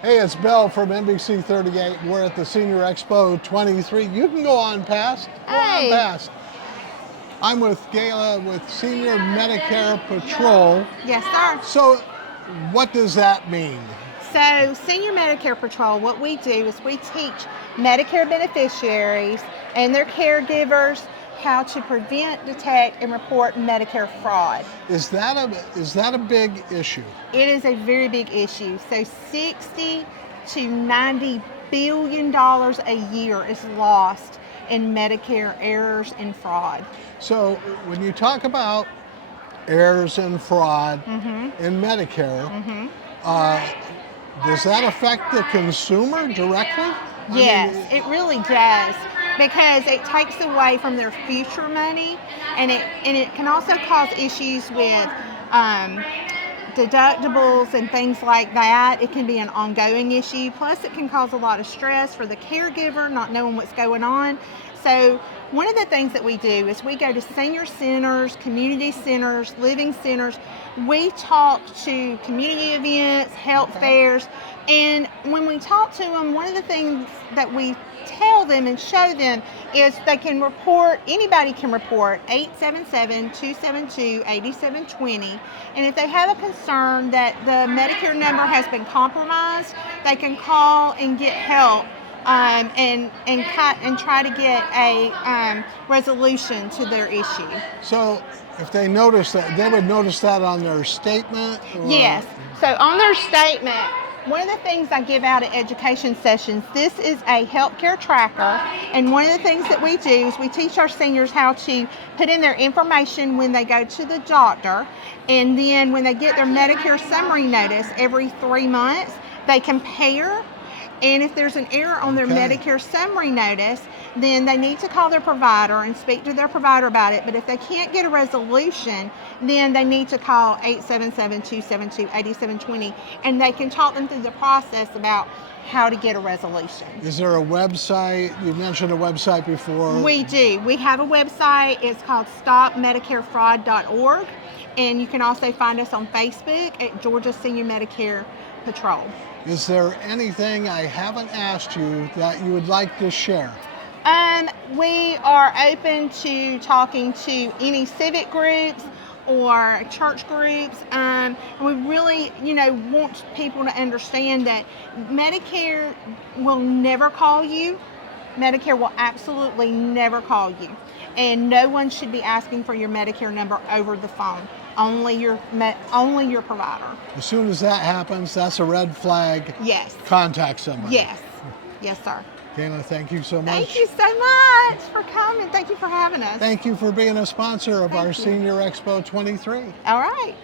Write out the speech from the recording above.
Hey, it's Bill from NBC 38. We're at the Senior Expo 23. You can go on past. Go on Hey. past. I'm with Gayla with Senior Medicare Patrol. Yes, sir. So, what does that mean? So, Senior Medicare Patrol, what we do is we teach Medicare beneficiaries and their caregivers how to prevent, detect, and report Medicare fraud. Is that a big issue? It is a very big issue. So, 60 to 90 billion dollars a year is lost in Medicare errors and fraud. So, when you talk about errors and fraud in Medicare, does that affect the consumer directly? Yes, it really does, because it takes away from their future money, and it can also cause issues with deductibles and things like that. It can be an ongoing issue. Plus, it can cause a lot of stress for the caregiver, not knowing what's going on. So, one of the things that we do is we go to senior centers, community centers, living centers. We talk to community events, health fairs, and when we talk to them, one of the things that we tell them and show them is they can report, anybody can report 877-272-8720, and if they have a concern that the Medicare number has been compromised, they can call and get help and try to get a resolution to their issue. So, if they notice that, they would notice that on their statement? Yes. So on their statement, one of the things I give out at education sessions, this is a healthcare tracker, and one of the things that we do is we teach our seniors how to put in their information when they go to the doctor, and then when they get their Medicare summary notice every 3 months, they compare. And if there's an error on their Medicare summary notice, then they need to call their provider and speak to their provider about it. But if they can't get a resolution, then they need to call 877-272-8720, and they can talk them through the process about how to get a resolution. Is there a website? You mentioned a website before. We do. We have a website. It's called stopmedicarefraud.org, and you can also find us on Facebook at Georgia Senior Medicare Patrol. Is there anything I haven't asked you that you would like to share? We are open to talking to any civic groups or church groups. And we really, want people to understand that Medicare will never call you. Medicare will absolutely never call you. And no one should be asking for your Medicare number over the phone. Only your provider. As soon as that happens, that's a red flag. Yes. Contact somebody. Yes. Yes, sir. Gayla, thank you so much. Thank you so much for coming. Thank you for having us. Thank you for being a sponsor of our Senior Expo 23. All right.